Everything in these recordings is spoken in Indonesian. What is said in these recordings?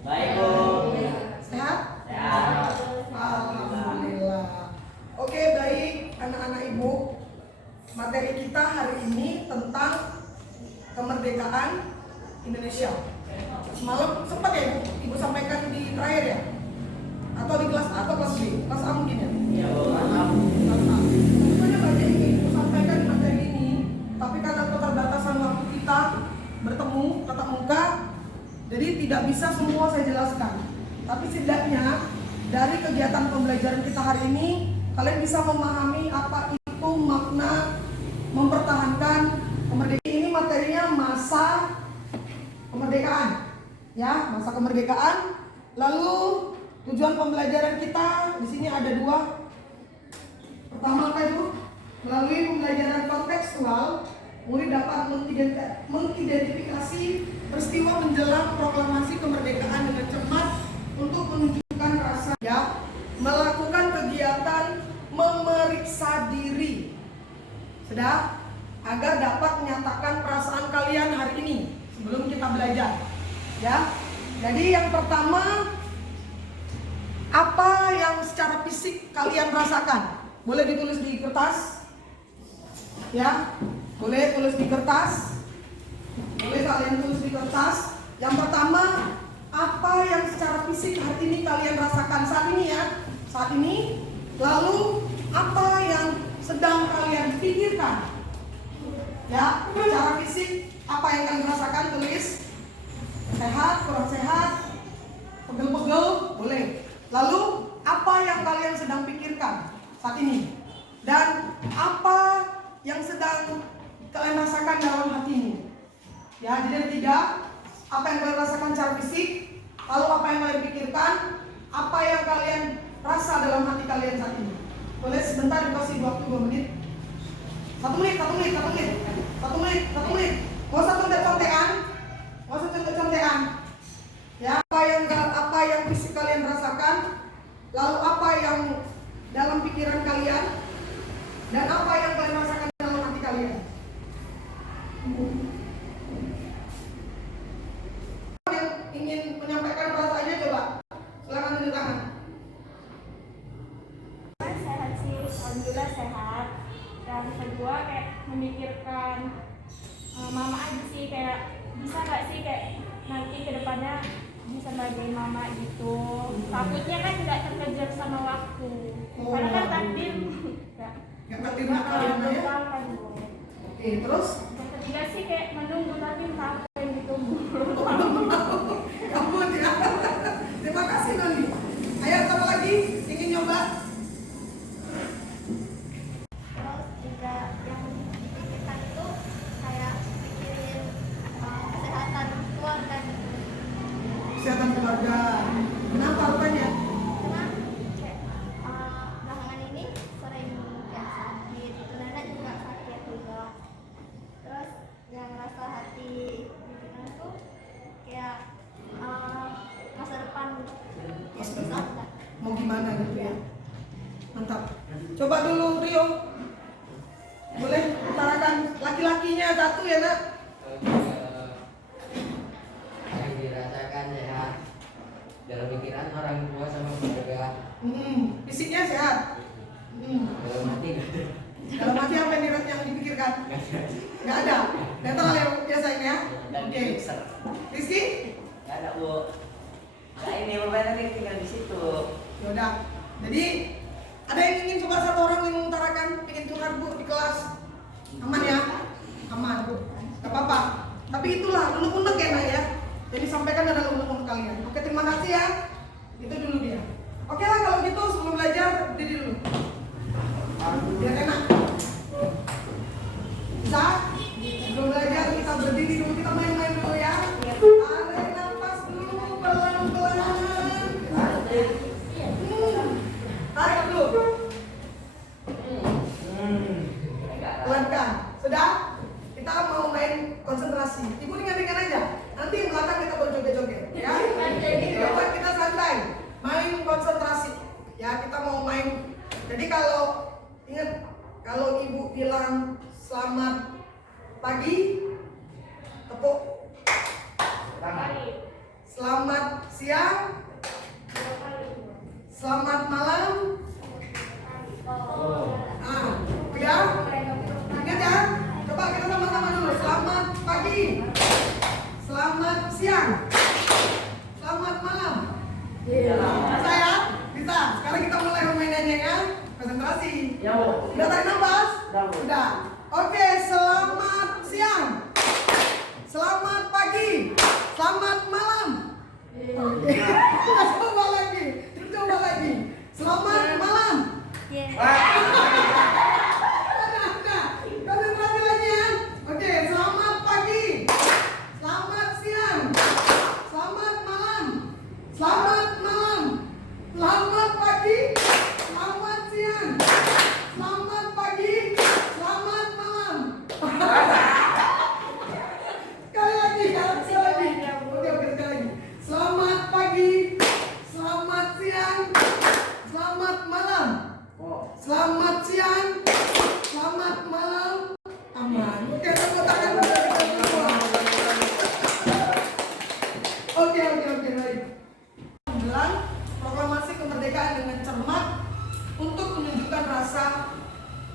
Baik, Bu. Sehat? Sehat. Alhamdulillah. Oke, baik anak-anak Ibu. Materi kita hari ini tentang kemerdekaan Indonesia. Semalam sempat ya Ibu sampaikan di terakhir ya? Atau di kelas A atau kelas B? Kelas A mungkin ya? Iya, Bu. Mantap. Kelas A. Sebenarnya banyak yang ingin Ibu sampaikan di materi ini, tapi karena keterbatasan waktu kita bertemu tatap muka, jadi tidak bisa semua saya jelaskan. Tapi setidaknya dari kegiatan pembelajaran kita hari ini, kalian bisa memahami apa itu makna mempertahankan kemerdekaan. Ini materinya masa kemerdekaan, ya, masa kemerdekaan. Lalu tujuan pembelajaran kita di sini ada dua. Pertama apa itu? Melalui pembelajaran kontekstual, murid dapat mengidentifikasi peristiwa menjelang proklamasi kemerdekaan dengan cepat untuk menunjukkan rasa, ya, melakukan kegiatan memeriksa diri, sudah, agar dapat menyatakan perasaan kalian hari ini sebelum kita belajar, ya. Jadi yang pertama, apa yang secara fisik kalian rasakan? Boleh ditulis di kertas, ya, boleh tulis di kertas, boleh kalian tulis di kertas. Yang pertama, apa yang secara fisik hari ini kalian rasakan saat ini, ya, saat ini. Lalu apa yang sedang kalian pikirkan, ya, secara fisik apa yang kalian rasakan, tulis. Sehat, kurang sehat, pegel-pegel, boleh. Lalu apa yang kalian sedang pikirkan saat ini, dan apa yang sedang kalian rasakan dalam hatimu, ya. Jadi ada tiga: apa yang kalian rasakan secara fisik, lalu apa yang kalian pikirkan, apa yang kalian rasa dalam hati kalian saat ini. Boleh sebentar dikasih waktu 2 menit. 1 menit. Gak usah contek-contekan, ya. Apa yang fisik kalian rasakan, lalu apa yang dalam pikiran kalian, dan apa yang kalian rasakan dalam hati kalian. Yang ingin menyampaikan perasaannya, coba silakan tunjuk tangan. Sehat sih, alhamdulillah sehat. Dan kedua kayak memikirkan mama aja sih, kayak bisa nggak sih kayak nanti kedepannya bisa sebagai mama gitu. Takutnya kan tidak terkejar sama waktu. Karena kan takdir Gak ngerti kalian ya. Oke, terus? Yang ketiga sih kayak menunggu tapi apa yang ditunggu. Kamu ya. Terima kasih Noni. Ayo, apa lagi? Ingin nyoba? Terus juga yang dipikirkan itu kayak pikirin kesehatan keluarga gitu. Kesehatan keluarga. Kenapa rupanya? Karena kayak belakangan ini sering kayak sakit, itu nenek juga sakit juga. Terus yang rasa hati pikiran itu kayak masa depan yang bisa ada. Mau gimana gitu ya? Mantap. Coba dulu Rio. Boleh utarakan laki-lakinya satu ya, Nak? Yang dirasakan sehat dalam pikiran orang tua sama keluarga. Fisiknya sehat. Dalam hati nggak ada. Dalam hati apa yang dipikirkan? Nggak ada. Netral ya biasanya ya? Dan Oke. mixer. Rizky? Nggak ada, Bu. Nah, ini permainan tinggal di situ. Yaudah. Jadi ada yang ingin coba satu orang yang mengutarakan, ingin curhat Bu di kelas? Aman ya? Aman Bu. Gak apa-apa. Tapi itulah unek-unek ya, Nak ya. Yang disampaikan adalah unek-unek kalian. Oke, terima kasih ya. Itu dulu dia. Oke lah kalau gitu, sebelum belajar berdiri dulu. Biar enak. Bisa? Sebelum belajar kita berdiri dulu, kita main-main dulu ya. Tarik nafas dulu pelan-pelan. Tarik dulu. Pelankan. Sudah? Kita mau main konsentrasi. Ibu ringan-ringan aja. Nanti yang belakang kita berjoget-joget, ya. Ini coba kita santai. Main konsentrasi. Ya, kita mau main. Jadi kalau ingat, kalau ibu bilang selamat pagi, tepuk. Selamat siang. Selamat malam. Udah? Ingat ya? Coba kita sama-sama dulu. Selamat pagi. Selamat siang. Selamat malam. Bisa ya? Bisa. Sekarang kita mulai permainannya ya. Konsentrasi. Udah tarik nafas? Udah. Oke, selamat siang. Selamat pagi. Selamat malam. Oke. Coba lagi. Coba lagi. Selamat malam. Konsentrasi lagi ya. Oke, selamat pagi. Selamat siang. Selamat malam. Selamat malam. Selamat pagi. Selamat siang. Selamat pagi. Selamat malam. Sekali lagi ya, sekali lagi. Oke, sekali lagi. Selamat pagi. Selamat siang. Selamat malam. Selamat siang. Selamat malam. Aman. Oke, tepuk tangan dulu kita semua. Oke, baik. 9. Proklamasi kemerdekaan dengan cermat untuk menunjukkan rasa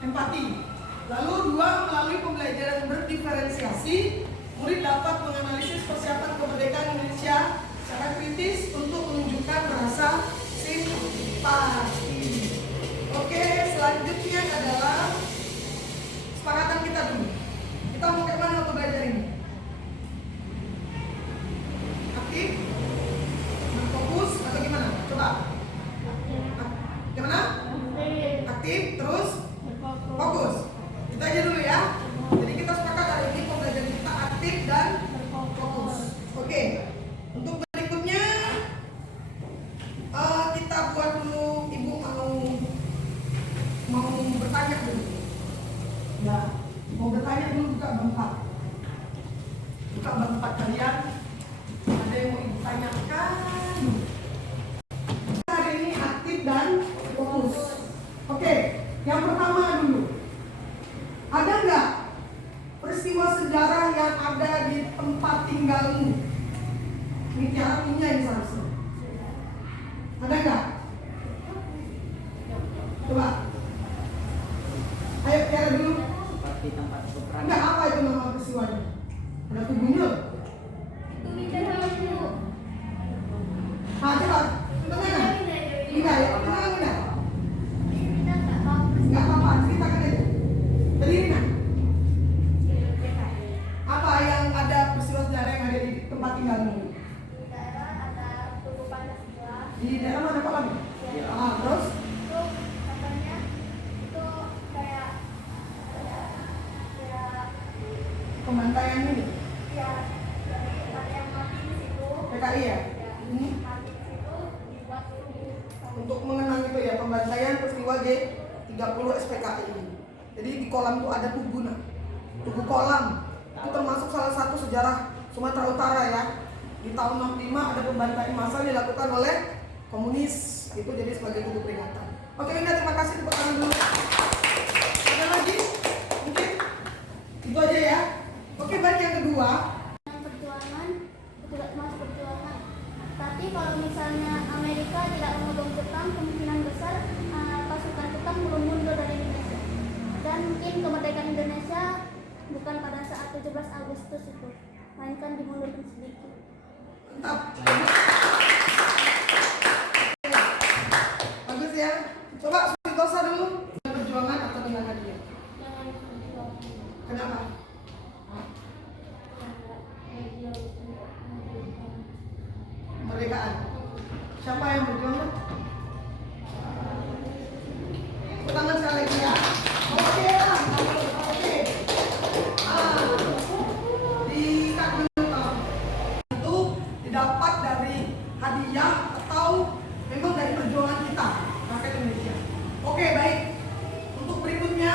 empati. Lalu 2. Melalui pembelajaran berdiferensiasi, murid dapat menganalisis persiapan kemerdekaan Indonesia secara kritis untuk menunjukkan rasa simpati. Oke, selanjutnya adalah kesepakatan kita dulu. Kita mau kayak mana waktu belajar ini? Aktif? Berfokus atau gimana? Coba. Gimana? Aktif, terus fokus. Kita aja dulu ya. Jadi kita sepakat hari ini pembelajaran kita aktif dan fokus. Oke. Untuk berikutnya kita buat dulu. Ibu mau bertanya dulu. Ya, mau bertanya dulu buka berempat. Buka berempat kalian. Ada yang mau ibu tanyakan? Hari ini aktif dan fokus. Oke, yang pertama dulu. Ada nggak peristiwa sejarah yang ada di tempat tinggalmu? Ini Tiara punya ini seharusnya. Ada nggak? Coba. Ayo Tiara dulu. Seperti tempat peperangan. Enggak, apa itu nama peristiwanya? Ada tubuhnya? Coba. Tengah. Enggak ya? Tengah. Enggak apa-apa, ceritakan aja. Tadi Rina. Apa yang ada peristiwa sejarah yang ada di tempat tinggalmu? Di daerah mana Pak lagi? Terus? Pembantaian ini? PKI ya? Untuk mengenang itu ya, pembantaian peristiwa G30 SPKI ini. Jadi di kolam itu ada tugu kolam. Itu termasuk salah satu sejarah Sumatera Utara ya. Di tahun 65 ada pembantaian massal dilakukan oleh komunis. Itu jadi sebagai tugu peringatan. Oke Linda, terima kasih, tepuk tangan dulu. Ada lagi? Mungkin? Itu aja ya. Oke, baik, yang kedua. Perjuangan, tidak masuk perjuangan. Tapi kalau misalnya Amerika tidak mengusung Jepang, kemungkinan besar pasukan Jepang belum mundur dari Indonesia. Dan mungkin kemerdekaan Indonesia bukan pada saat 17 Agustus itu, melainkan dimundurkan sedikit. Mantap. Bagus ya. Coba Sugitosa dulu. Perjuangan atau dengan hadiah? Jangan berjuang. Kenapa? Kemerdekaan. Siapa yang berjuang? Tangan sekali lagi ya. Oke lah. Oke. Di kartu itu didapat dari hadiah atau memang dari perjuangan kita rakyat Indonesia. Oke, baik. Untuk berikutnya,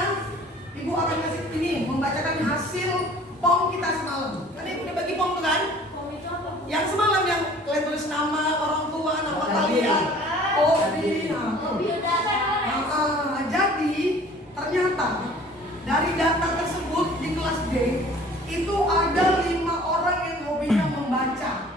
Ibu akan kasih ini membacakan hasil POM kita semalam. Kan Ibu udah bagi POM tuh kan? Yang semalam yang kalian tulis nama orang tua, nama kalian. Jadi ternyata dari data tersebut di kelas D itu ada 5 orang yang hobinya membaca.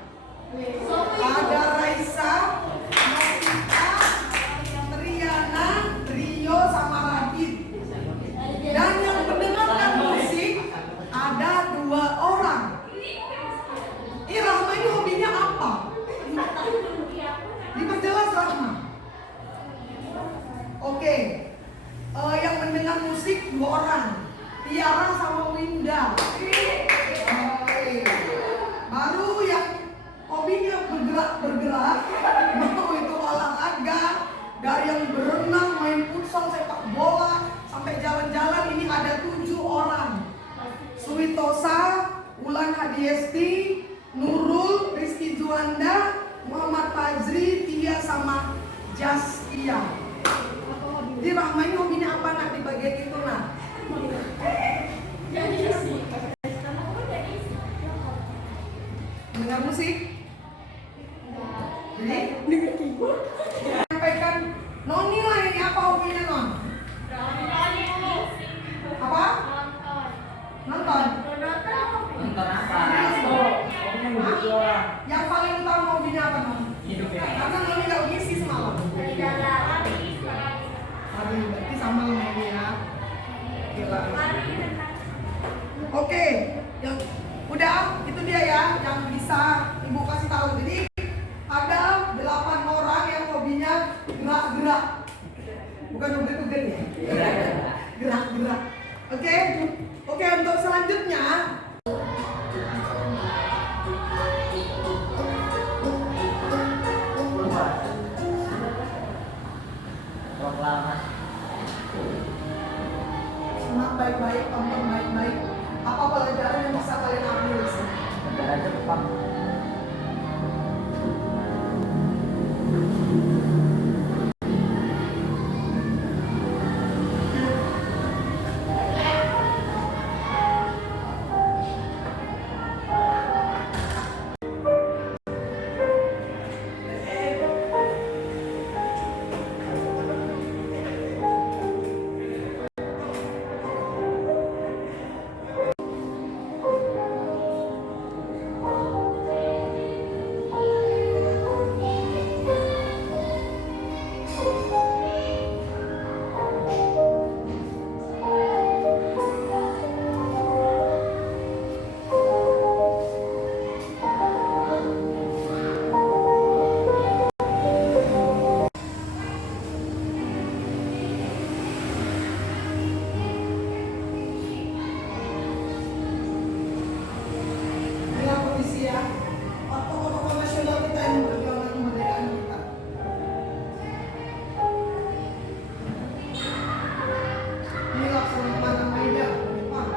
Oke. Yang mendengar musik 2 orang. Tiara sama Winda. Oke. Baru yang hobinya bergerak, mau itu olahraga, dari yang berenang, main futsal, sepak bola, sampai jalan-jalan, ini ada 7 orang. Suwitosa, Ulan Hadiesti, Nurul, Rizky Juanda, Muhammad Fajri, Tia sama Jastia. Jadi Rahma ini hobinya apa nak di bagian itu nak? Dengar musik? Jadi dengar keyboard. Sampaikan Noni lah ini apa hobinya Non? Apa? Nonton. Nonton apa? Yang paling utama hobinya apa Non? Hidup ya. Karena Noni gak ngisi semalam. Lari, berarti sama lo mainnya ya. Gila. Oke, yang udah itu dia ya yang bisa ibu kasih tahu. Jadi ada 8 orang yang hobinya gerak-gerak, bukan ugen-ugen ya. Gerak-gerak. Oke, oke untuk selanjutnya. Proklamasi. Simak baik-baik, tonton baik-baik. Apa pelajaran yang bisa kalian ambil di sini? Negara Jepang. Inilah kondisi ya tokoh-tokoh nasional kita yang memperjuangkan kemerdekaan kita. Ini Laksamana Maida, Jepang.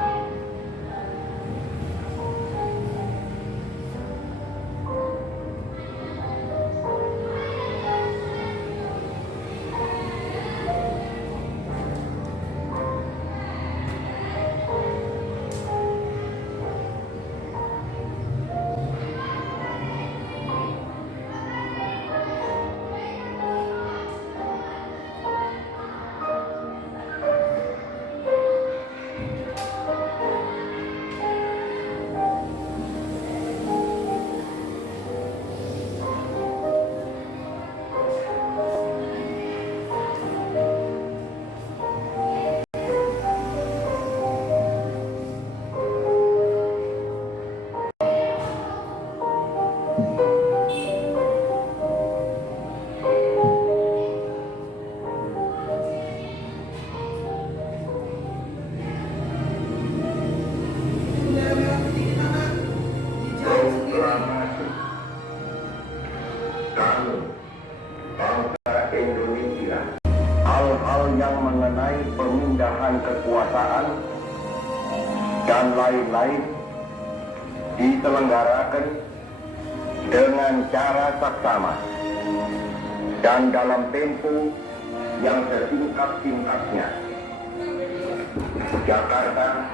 Bendera merah putih kita nak dijahit sendiri. Kami, bangsa Indonesia, hal-hal yang mengenai pemindahan kekuasaan dan lain-lain diselenggarakan dengan cara saksama dan dalam tempo yang sesingkat-singkatnya. Jakarta,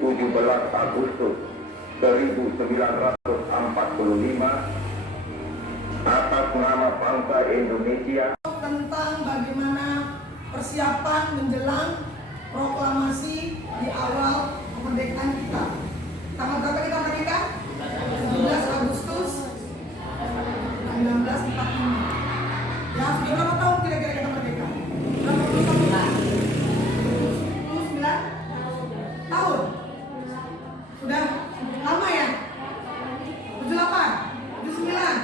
17 Agustus 1945, atas nama bangsa Indonesia. Tentang bagaimana persiapan menjelang proklamasi di awal kemerdekaan kita. Tanggal berapa kita merdeka? 17 Agustus 1945. Ya, sudah berapa tahun kira-kira kita merdeka? Berapa puluh tahun? 29 tahun. Sudah lama ya? 78, 79,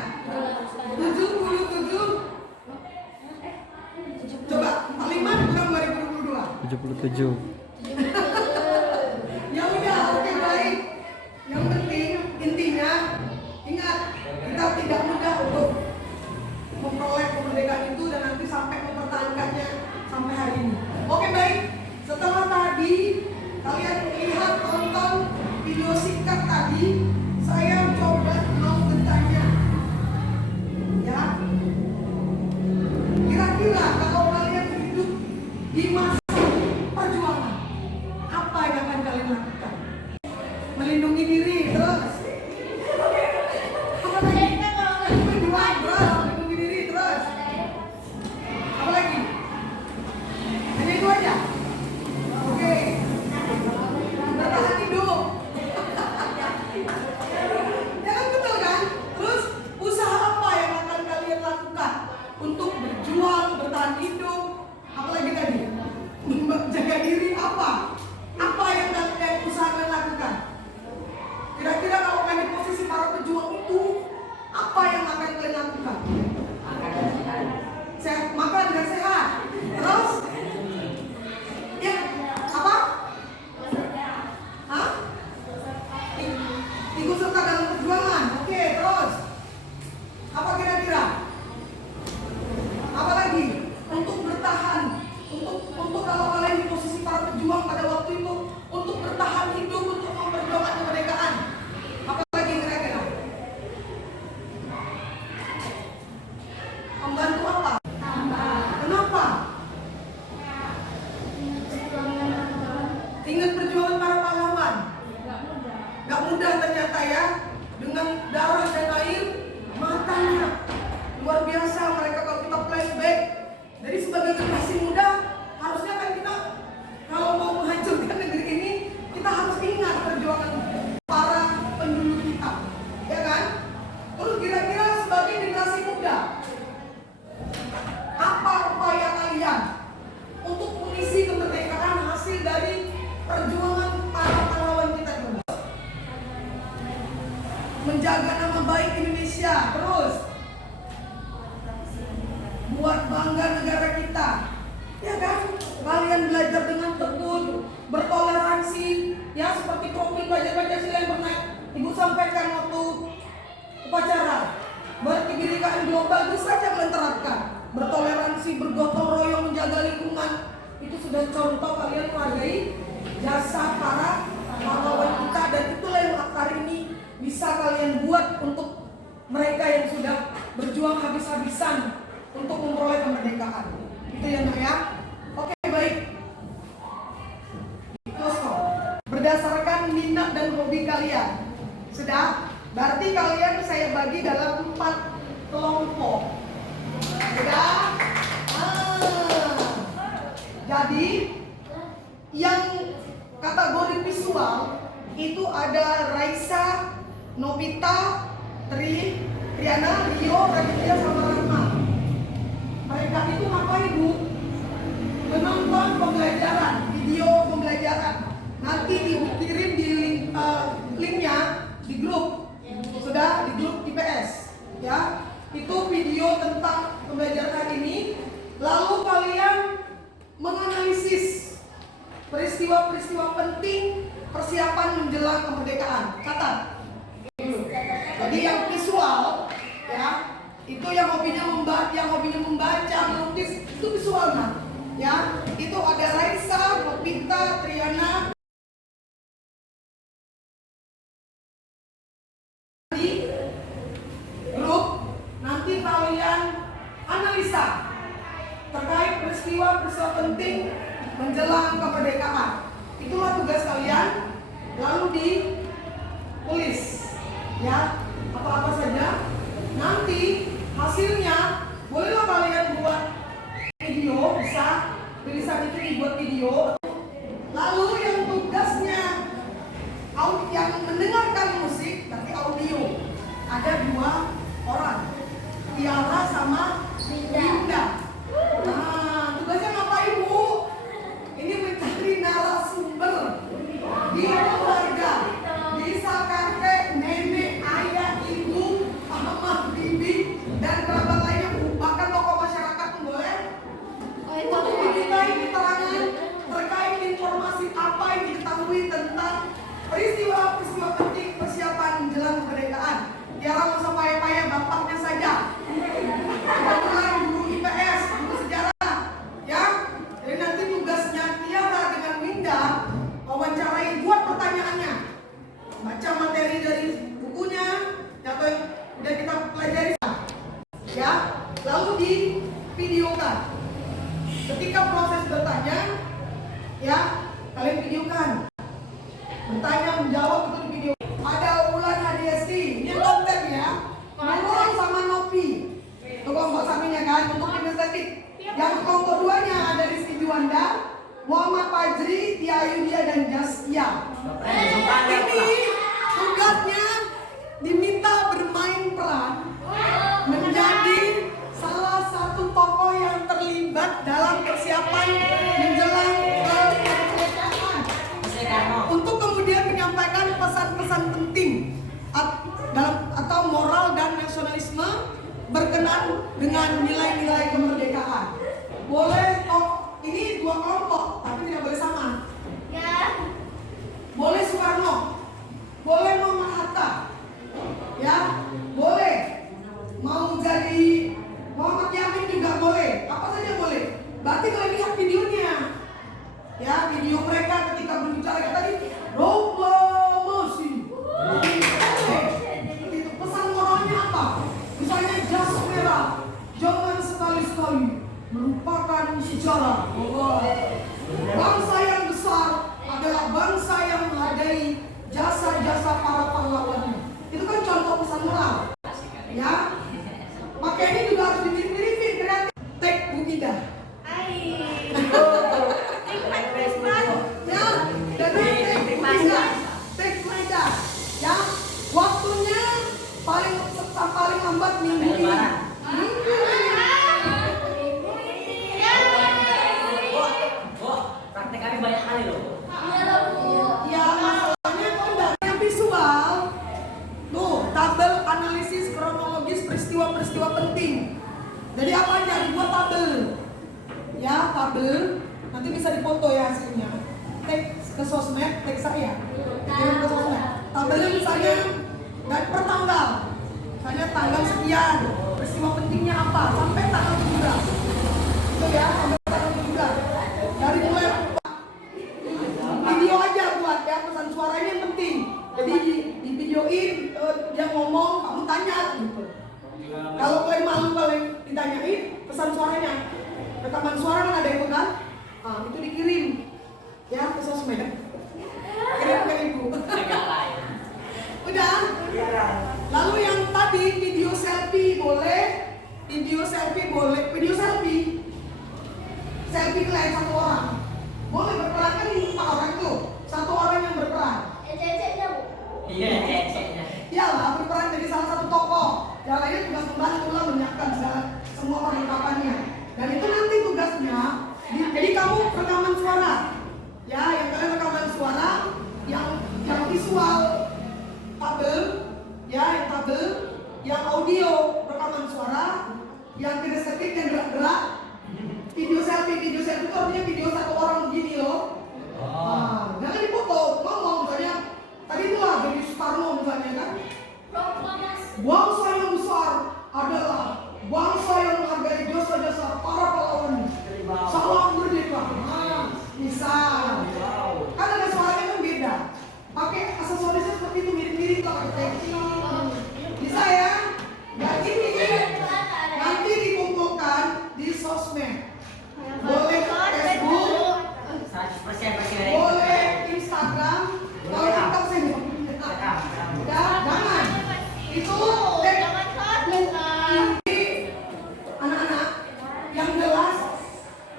77. Coba paling 77. Ya udah, oke baik. Yang penting intinya ingat kita tidak mudah untuk memperoleh kemerdekaan itu dan nanti sampai mempertahankannya sampai hari ini. Oke baik. Setelah tadi kalian lihat tonton video singkat tadi, saya coba mau bertanya, ya. Kira-kira kalau kalian hidup di masa perjuangan, apa yang akan kalian lakukan? Melindungi diri terus. Apa lagi? Berjuang terus, melindungi diri terus. Apa lagi? Hanya itu aja. Oke. Bertahan hidup. Ya kan betul kan? Terus usaha apa yang akan kalian lakukan untuk berjuang, bertahan hidup? Apalagi tadi? Jaga diri apa? Apa yang kalian usahakan lakukan? Kira-kira kalau kalian di posisi para pejuang itu, apa yang akan kalian lakukan? Sehat, makan dan sehat. Terus? Ya, apa? Hah? Ikut serta dalam perjuangan. Oke, terus? Apa kira-kira? Apa lagi? Untuk bertahan, untuk kalau kalian di posisi para pejuang pada waktu itu, untuk bertahan hidup, untuk memperjuangkan kemerdekaan. Apa lagi kira-kira? Membantu apa? Kenapa? Ingat perjuangan para pahlawan. Gak mudah ternyata ya, dengan darah dan air matanya. Luar biasa mereka kalau kita flashback. Jadi sebagai generasi muda, harusnya kan kita kalau mau menghancurkan negeri ini, kita harus ingat perjuangan para penduduk kita, ya kan? Terus kira-kira sebagai generasi muda, apa upaya kalian untuk mengisi kemerdekaan hasil dari perjuangan para pahlawan kita dulu? Menjaga nama baik Indonesia, terus buat bangga negara kita, ya kan? Kalian belajar dengan tekun, bertoleransi, ya seperti profil pelajar Pancasila yang pernah Ibu sampaikan waktu upacara. Berkebinekaan global itu saja kalian terapkan. Bertoleransi, bergotong royong, menjaga lingkungan, itu sudah contoh kalian menghargai jasa para pahlawan kita, dan itulah yang hari ini bisa kalian buat untuk mereka yang sudah berjuang habis-habisan untuk memperoleh kemerdekaan. Itu yang ya. Oke, baik. Terus berdasarkan minat dan hobi kalian, sudah? Berarti kalian saya bagi dalam 4 kelompok. Sudah? Jadi yang kategori visual itu ada Raisa, Nobita, Triana, Rio, Raditya, sama Rahma. Mereka itu ngapain Bu? Menonton pembelajaran, video pembelajaran. Nanti dikirim di linknya di grup, sudah di grup IPS, ya. Itu video tentang pembelajaran hari ini. Lalu kalian menganalisis peristiwa-peristiwa penting persiapan menjelang kemerdekaan. Catat. Jadi yang visual, ya, itu yang hobinya membaca, melukis, itu visualnya, ya. Itu ada Raisa, Nobita, Triana di grup. Nanti kalian analisa terkait peristiwa-peristiwa penting menjelang kemerdekaan. Itulah tugas kalian. Lalu ditulis, ya, apa-apa saja. Nanti hasilnya bolehlah kalian buat video, bisa tulisan itu dibuat video. Lalu yang tugasnya yang mendengarkan musik nanti audio, ada 2 orang, Tiara sama Linda. Nah, tugasnya ngapain Bu? Ini mencari narasumber di keluarga, bisa kakek, nenek, ayah, ibu, mama, bibi, dan kerabat lainnya, bahkan tokoh masyarakat videokan. Ketika proses bertanya, ya kalian videokan. Bertanya, menjawab itu di video. Ada Ulan Hadiesti, ini konten ya. Nurul sama Nopi. Itu kelompok satunya kan untuk kinestetik. Yang kelompok 2-nya ada Rizky Juanda, Muhammad Fajri, Tia Ayudia dan Jaskia. Ini tugasnya diminta bermain peran menjadi salah satu tokoh yang terlibat dalam persiapan menjelang kemerdekaan untuk kemudian menyampaikan pesan-pesan penting atau moral dan nasionalisme berkenan dengan nilai-nilai kemerdekaan. Boleh ini 2 kelompok tapi tidak boleh sama. Boleh Soekarno, boleh Muhammad Hatta, ya boleh. Mau jadi Muhammad Yamin juga boleh, apa saja boleh. Berarti kalau lihat videonya, ya video mereka ketika berbicara tadi proklamasi. Itu pesan moralnya apa? Misalnya jas merah, jangan sekali-sekali melupakan sejarah. Bangsa yang besar adalah bangsa yang menghargai jasa-jasa para pahlawannya. Itu kan contoh pesan moral, ya. Makanya ini juga harus dimirip-miripin kreatif. Tek Bukida. Ya, dari tek Bukida. Ya, waktunya paling lambat minggu ini. Praktek kami banyak kali loh. Ya, masalahnya kalau yang visual, tuh tabel analisis kronologis peristiwa-peristiwa penting. Jadi apa aja dibuat tabel, ya tabel. Nanti bisa dipoto ya hasilnya. Tag ke sosmed, tag saya. Kirim ke sosmed. Tabelnya misalnya dan per tanggal. Misalnya tanggal sekian, peristiwa pentingnya apa sampai tanggal 17. Itu ya, sampai tanggal 17. Dari mulai video aja buat ya, pesan suaranya yang penting. Jadi di videoin dia ngomong, kamu tanya gitu. Kalau kalian malu kalian ditanyain, pesan suaranya. Rekaman suara kan ada itu kan? Nah, itu dikirim ya ke sosmed. Kirim ke ibu. Udah? Lalu yang tadi video selfie boleh, video selfie boleh, video selfie. Selfie kalian 1 orang. Boleh berperan kan 4 orang tuh. 1 orang yang berperan. Iya, ceceknya. Iyalah, berperan jadi salah satu tokoh. Yang lainnya tugas membantu lah menyiapkan semua perlengkapannya. Dan itu nanti tugasnya. Jadi kamu rekaman suara. Ya, yang kalian rekaman suara, yang visual tabel, ya, yang tabel, yang audio rekaman suara, yang kinestetik yang gerak-gerak. Video selfie itu artinya video 1 orang begini loh. Nah, jangan dipoto, ngomong misalnya tadi itu lah dari Soekarno misalnya kan. Bangsa yang besar adalah bangsa yang menghargai jasa-jasa para pahlawan. Salam merdeka. Nah, misal. Kan ada suaranya kan beda. Pakai aksesorisnya seperti itu mirip-mirip lah kayak bisa ya. Jadi ini nanti dikumpulkan di sosmed. Boleh Facebook, 100% boleh Instagram, kalau TikTok saya nggak punya. Ya, jangan. Itu ini anak-anak yang jelas,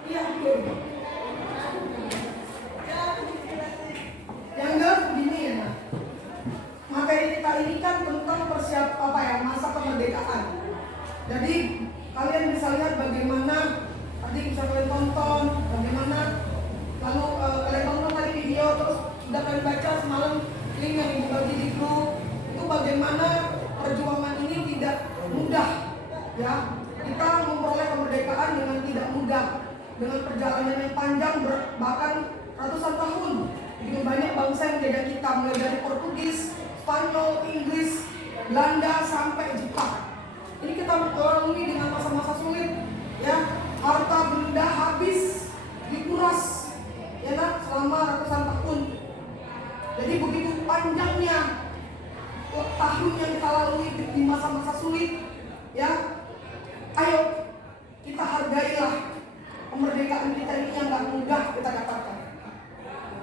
iya belum. Yang jelas begini ya, nah. Materi kita ini kan tentang masa kemerdekaan. Jadi kalian bisa lihat bagaimana tadi bisa kalian tonton, bagaimana lalu kalian tonton tadi video terus sudah kalian baca semalam link yang dibagi di grup itu bagaimana perjuangan ini tidak mudah ya. Kita memperoleh kemerdekaan dengan tidak mudah, dengan perjalanan yang panjang bahkan ratusan tahun. Begitu banyak bangsa yang menjajah kita mulai dari Portugis, Spanyol, Inggris, Belanda sampai Jepang. Ini kita lalui dengan masa-masa sulit ya. Harta benda habis dikuras ya kan selama ratusan tahun. Jadi begitu panjangnya tahun yang kita lalui di masa-masa sulit ya. Ayo kita hargai inilah kemerdekaan kita ini yang gak mudah kita dapatkan.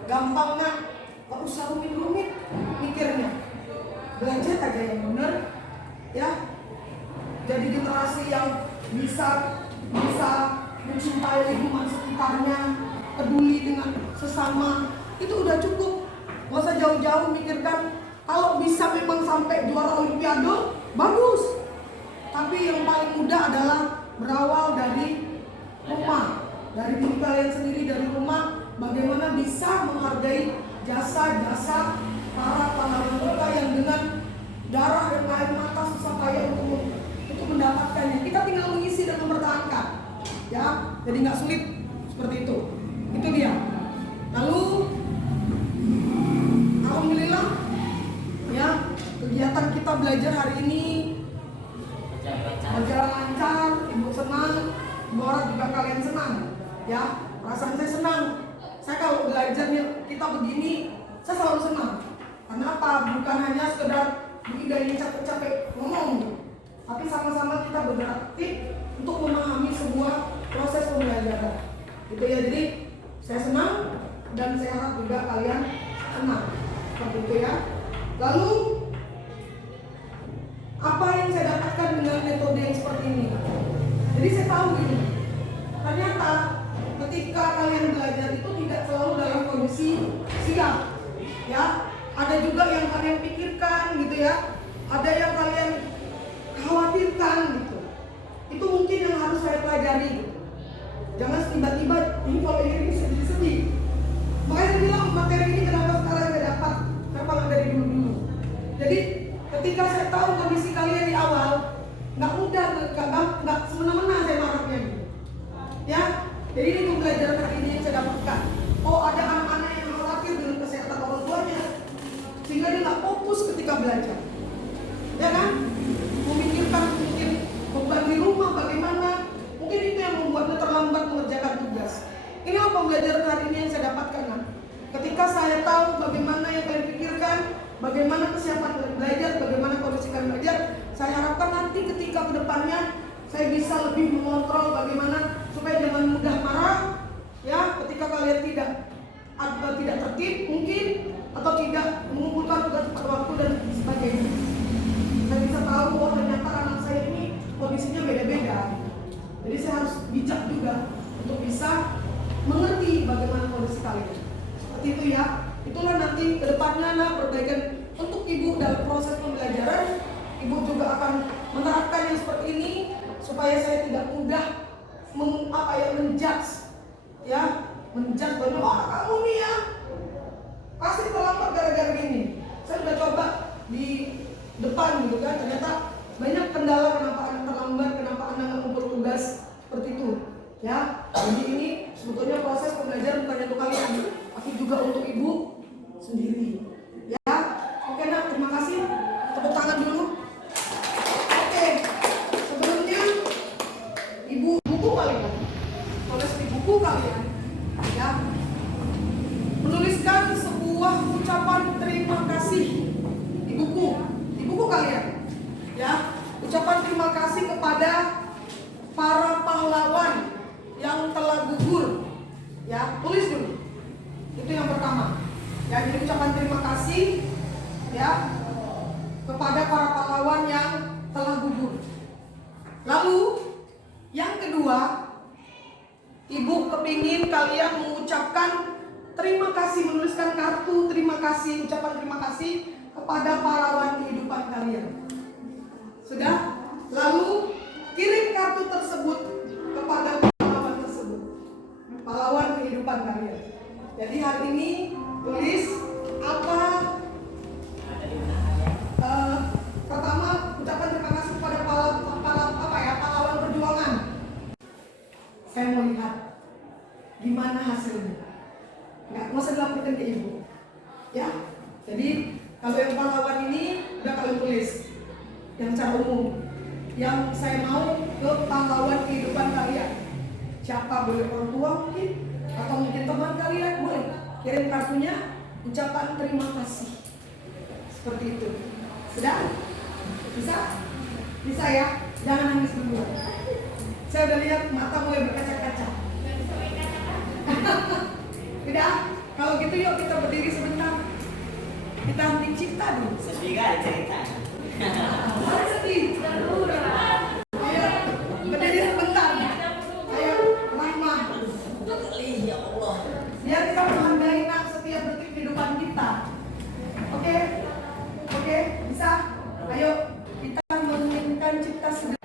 Gampangnya gak usah rumit-rumit mikirnya, belajar aja yang benar, ya. Jadi generasi yang bisa mencintai lingkungan sekitarnya, peduli dengan sesama, itu udah cukup. Gak usah jauh-jauh mikirkan. Kalau bisa memang sampai juara olimpiade, bagus. Tapi yang paling mudah adalah berawal dari rumah, dari diri kalian sendiri, dari rumah. Bagaimana bisa menghargai jasa-jasa para pahlawan kita yang dengan darah dan air mata susah payah untuk mendapatkannya. Kita tinggal mengisi dan mempertahankan, ya. Jadi nggak sulit seperti itu. Itu dia. Lalu alhamdulillah, ya, kegiatan kita belajar hari ini berjalan lancar. Ibu senang, Ibu orang juga kalian senang, ya. Perasaan saya senang. Saya kalau belajarnya kita begini, saya selalu senang. Kenapa? Bukan hanya sekedar begini capek-capek ngomong, tapi sama-sama kita bergerak aktif untuk memahami sebuah proses pembelajaran. Gitu ya. Jadi saya senang dan saya harap juga kalian senang. Seperti itu ya. Lalu apa yang saya dapatkan dengan metode yang seperti ini? Jadi saya tahu ini, ternyata ketika kalian belajar itu tidak selalu dalam kondisi siap, ya. Ada juga yang kalian pikirkan gitu ya, ada yang kalian khawatirkan gitu. Itu mungkin yang harus saya pelajari gitu. Jangan tiba-tiba ini kalau ini sedih-sedih. Makanya saya bilang materi ini kenapa sekarang saya dapat, kenapa nggak dari dulu-dulu. Jadi ketika saya tahu kondisi kalian di awal, nggak mudah, nggak semena-mena saya marahnya gitu. Ya, jadi ini pembelajaran hari ini yang saya dapatkan. Oh, ada anak-anak yang khawatir dengan kesehatan orang tuanya, sehingga dia nggak fokus ketika belajar, ya kan? Memikirkan mungkin beban di rumah bagaimana, mungkin itu yang membuatnya terlambat mengerjakan tugas. Inilah pembelajaran hari ini yang saya dapatkan kan? Ketika saya tahu bagaimana yang kalian pikirkan, bagaimana kesiapan kalian belajar, bagaimana kondisi kalian belajar, saya harapkan nanti ketika kedepannya saya bisa lebih mengontrol bagaimana supaya jangan mudah marah, ya, ketika kalian tidak tertib mungkin, atau tidak mengumpulkan tugas tepat waktu dan sebagainya. Saya bisa tahu bahwa ternyata anak saya ini kondisinya beda-beda. Jadi saya harus bijak juga untuk bisa mengerti bagaimana kondisi kalian. Seperti itu ya. Itulah nanti kedepannya perbaikan untuk ibu dalam proses pembelajaran. Ibu juga akan menerapkan yang seperti ini supaya saya tidak mudah menjudge, ya, menjudge bahwa kamu nih ya pasti terlambat gara-gara gini. Saya sudah coba di depan gitu kan, ternyata banyak kendala kenapa anak terlambat, kenapa anak nggak ngumpul tugas seperti itu, ya. Jadi ini sebetulnya proses pembelajaran bukan untuk kalian, tapi juga untuk ibu sendiri, ya. Oke nak, terima kasih. Tepuk tangan dulu. Oke, sebelumnya ibu buku kalian, tulis di buku kalian, ya, menuliskan sebuah ucapan terima kasih di buku kalian, ya. Ucapan terima kasih kepada para pahlawan yang telah gugur, ya. Tulis dulu. Itu yang pertama. Ya, jadi ucapan terima kasih, ya, kepada para pahlawan yang telah gugur. Lalu yang kedua, ibu kepingin kalian mengucapkan terima kasih, menuliskan kartu terima kasih, ucapan terima kasih kepada pahlawan kehidupan kalian. Sudah? Lalu kirim kartu tersebut kepada pahlawan tersebut, pahlawan kehidupan kalian. Jadi hari ini tulis apa? Pertama, ucapan terima kasih kepada pahlawan perjuangan. Saya mau lihat gimana hasilnya. Nggak usah dilaporkan ke ibu, ya. Jadi kalau yang pahlawan ini udah kalian tulis yang secara umum. Yang saya mau ke pahlawan kehidupan kalian. Siapa? Boleh orang tua mungkin, atau mungkin teman kalian, boleh kirim kartunya, ucapan terima kasih. Seperti itu. Sudah? Bisa? Bisa ya? Jangan nangis dulu. Saya udah lihat mata mulai berkaca-kaca. Tidak, kalau gitu yuk kita berdiri sebentar. Kita henti cipta dulu. Sedih kali cerita. Mari sedih. Ayo, berdiri sebentar. Ayo, Rahmah. Ya Allah. Biar kita menghargai setiap detik kehidupan kita. Oke? Oke, bisa? Ayo, kita menginginkan cipta segera.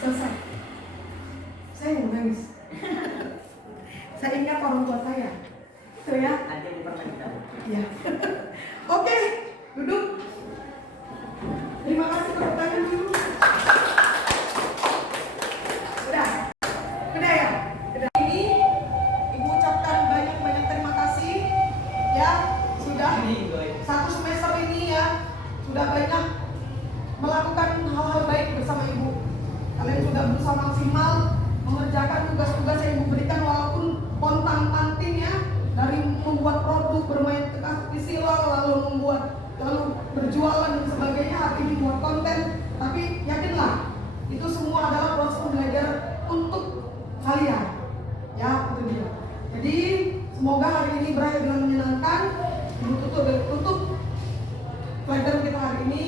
Selesai. Saya yang nangis. Saya ingat orang tua saya. Itu ya. Nanti aku pernah kita. Iya. Oke, duduk. Terima kasih tepuk tangan dulu. Udah. Udah ya. Udah. Ini Ibu ucapkan banyak-banyak terima kasih ya, sudah satu semester ini ya sudah banyak melakukan hal-hal baik bersama Ibu. Kalian sudah berusaha maksimal mengerjakan tugas-tugas yang Ibu berikan walaupun pontang-panting ya, dari membuat produk, bermain teka-teki silang, lalu berjualan dan sebagainya, hari ini buat konten. Tapi yakinlah itu semua adalah proses belajar untuk kalian ya, itu dia. Jadi semoga hari ini berakhir dengan menyenangkan. Ibu tutup pelajaran kita hari ini.